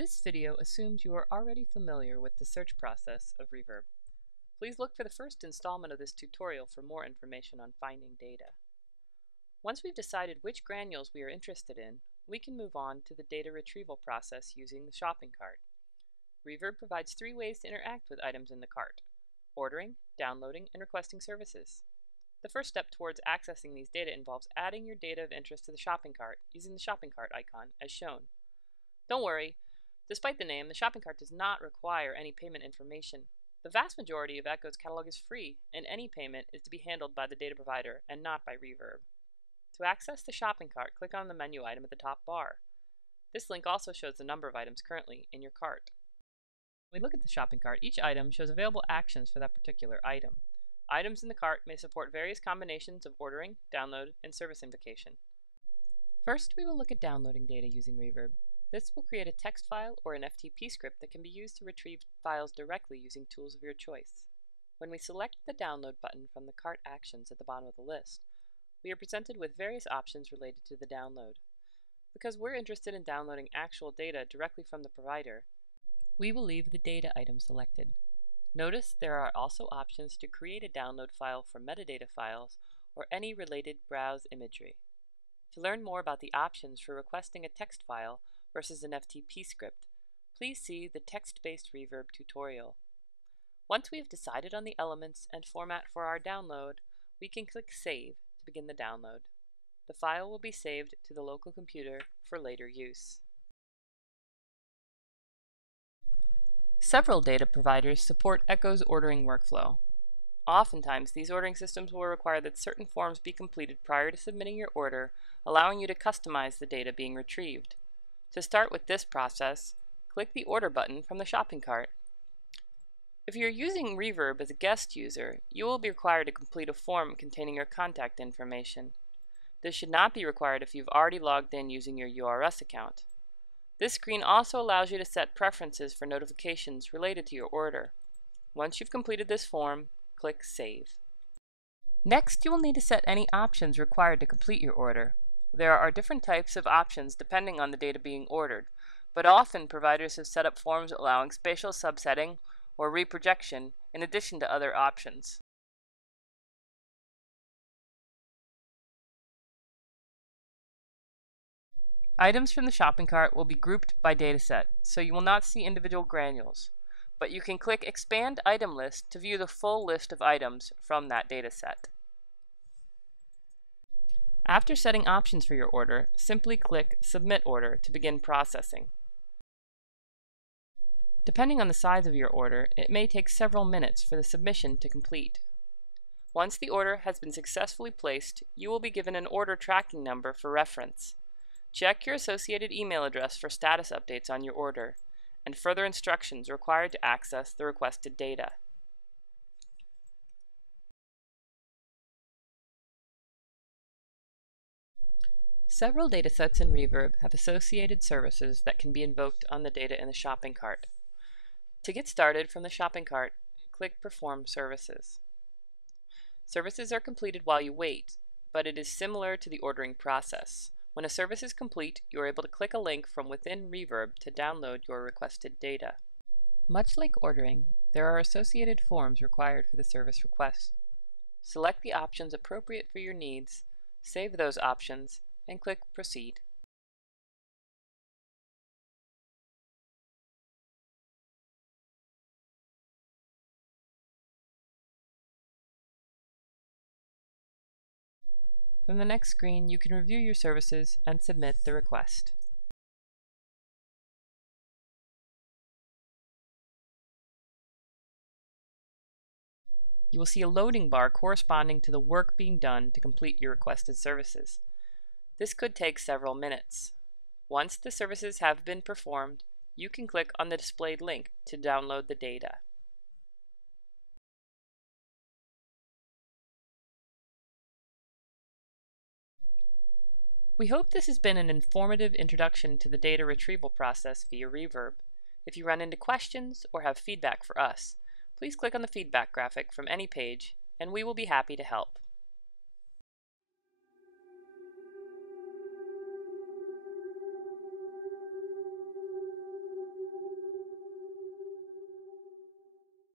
This video assumes you are already familiar with the search process of Reverb. Please look for the first installment of this tutorial for more information on finding data. Once we've decided which granules we are interested in, we can move on to the data retrieval process using the shopping cart. Reverb provides 3 ways to interact with items in the cart: ordering, downloading, and requesting services. The first step towards accessing these data involves adding your data of interest to the shopping cart using the shopping cart icon as shown. Don't worry, despite the name, the shopping cart does not require any payment information. The vast majority of Echo's catalog is free, and any payment is to be handled by the data provider and not by Reverb. To access the shopping cart, click on the menu item at the top bar. This link also shows the number of items currently in your cart. When we look at the shopping cart, each item shows available actions for that particular item. Items in the cart may support various combinations of ordering, download, and service invocation. First, we will look at downloading data using Reverb. This will create a text file or an FTP script that can be used to retrieve files directly using tools of your choice. When we select the download button from the cart actions at the bottom of the list, we are presented with various options related to the download. Because we're interested in downloading actual data directly from the provider, we will leave the data item selected. Notice there are also options to create a download file for metadata files or any related browse imagery. To learn more about the options for requesting a text file versus an FTP script, please see the text-based Reverb tutorial. Once we have decided on the elements and format for our download, we can click Save to begin the download. The file will be saved to the local computer for later use. Several data providers support Echo's ordering workflow. Oftentimes, these ordering systems will require that certain forms be completed prior to submitting your order, allowing you to customize the data being retrieved. To start with this process, click the Order button from the shopping cart. If you're using Reverb as a guest user, you will be required to complete a form containing your contact information. This should not be required if you've already logged in using your URS account. This screen also allows you to set preferences for notifications related to your order. Once you've completed this form, click Save. Next, you will need to set any options required to complete your order. There are different types of options depending on the data being ordered, but often providers have set up forms allowing spatial subsetting or reprojection in addition to other options. Items from the shopping cart will be grouped by dataset, so you will not see individual granules, but you can click Expand Item List to view the full list of items from that dataset. After setting options for your order, simply click Submit Order to begin processing. Depending on the size of your order, it may take several minutes for the submission to complete. Once the order has been successfully placed, you will be given an order tracking number for reference. Check your associated email address for status updates on your order, and further instructions required to access the requested data. Several datasets in Reverb have associated services that can be invoked on the data in the shopping cart. To get started from the shopping cart, click Perform Services. Services are completed while you wait, but it is similar to the ordering process. When a service is complete, you are able to click a link from within Reverb to download your requested data. Much like ordering, there are associated forms required for the service request. Select the options appropriate for your needs, save those options, and click Proceed. From the next screen, you can review your services and submit the request. You will see a loading bar corresponding to the work being done to complete your requested services. This could take several minutes. Once the services have been performed, you can click on the displayed link to download the data. We hope this has been an informative introduction to the data retrieval process via Reverb. If you run into questions or have feedback for us, please click on the feedback graphic from any page, and we will be happy to help.